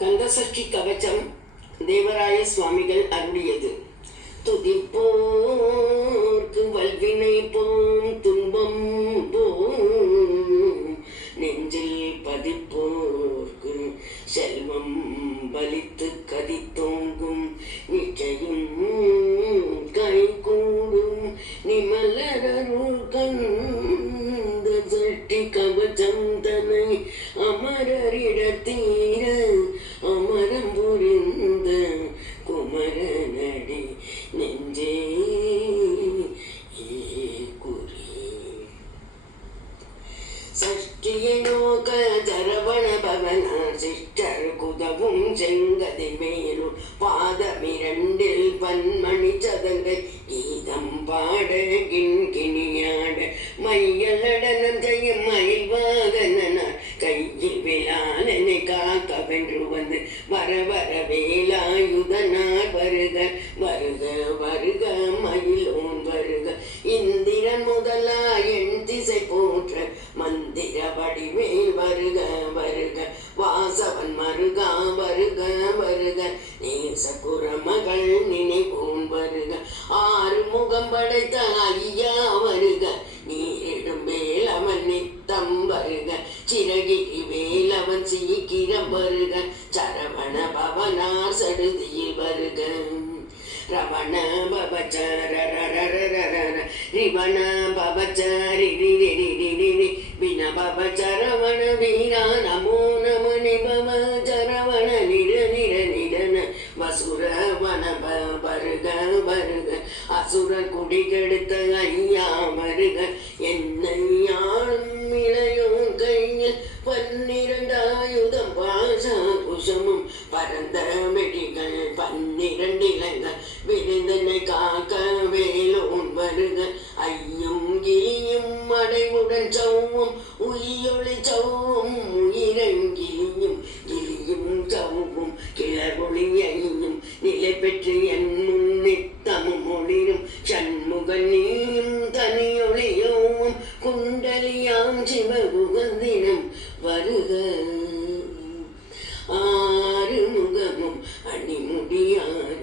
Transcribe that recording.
கந்தசஷ்டி கவச்சம் தேவராய சுவாமிகள் அருளியது. துதிப்போர்க்கு வல்வினை போம் துன்பம் போம், நெஞ்சில் பதிப்போர்க்கு செல்வம் பலித்து கதித்தோங்கும், நிச்சயம் கைகூடும் நிமலரருள் கந்த சஷ்டி கவச்சம் தன்னை அமரரிடத்தீர அமரம் புரிந்த குமரனடி நெஞ்சே குறி. சஷ்டியை நோக்க ஜரவண பவனார் சிஷ்டர் குதவும் செங்கதி மேலும் பாதமிரண்டில் பன்மணி சதங்கை கீதம் பாட கிண்கிணியாட மையலடனம் செய்யும் மயில் வாகனார் கையில் விழாலனை காக்க வென்று வந்து வர வர வேலாயுதனார் வருக வருக வருக மயிலோன் வருக. இந்திரன் முதலா என் திசை போற்ற மந்திர வடிவேல் வருக வருக. வாசவன் மருகா வருக வருக. நேசபுர மகள் நினைவோன் வருக. ஆறு முகம் படைத்த ஐயா வருக. நீரிடும் வேலவன் நித்தம் வருக. சிறகிரி வேலவன் சீக்கிரம் வருக. சரவண பவனார் சடுதியில் வருக. ரவண பவச்சர ரிவண பவச்சரி வின பவச்சரவண வீரா நமோ நம நிபவ சரவண நிர நிர நிரன வசுரவன வருக வருக. அசுரர் குடி கெடுத்த ஐயா வருக. என்னையாளும் இளையோன் கையில் 12 ஆயுதம் பாசா குஷமும் பரந்த வெடிகள் 12 இலங்கள் விருந்தனை காக்க வேலோன் வருக. ஐயும் கிளியும் அடைவுடன் சௌவும் உயிரொளி சௌவும் உயிரங்கிலியும் கிளியும் சௌவும் கிளர்வொளியையும் நிலை பெற்று என் முன் நித்தமும் ஒளிரும் சண்முகன் நீயும் தனியொளியோவும் குண்டலியாம் சிவகுகந்தினம் வருக. ஆறு முகமும் அணிமுடியார்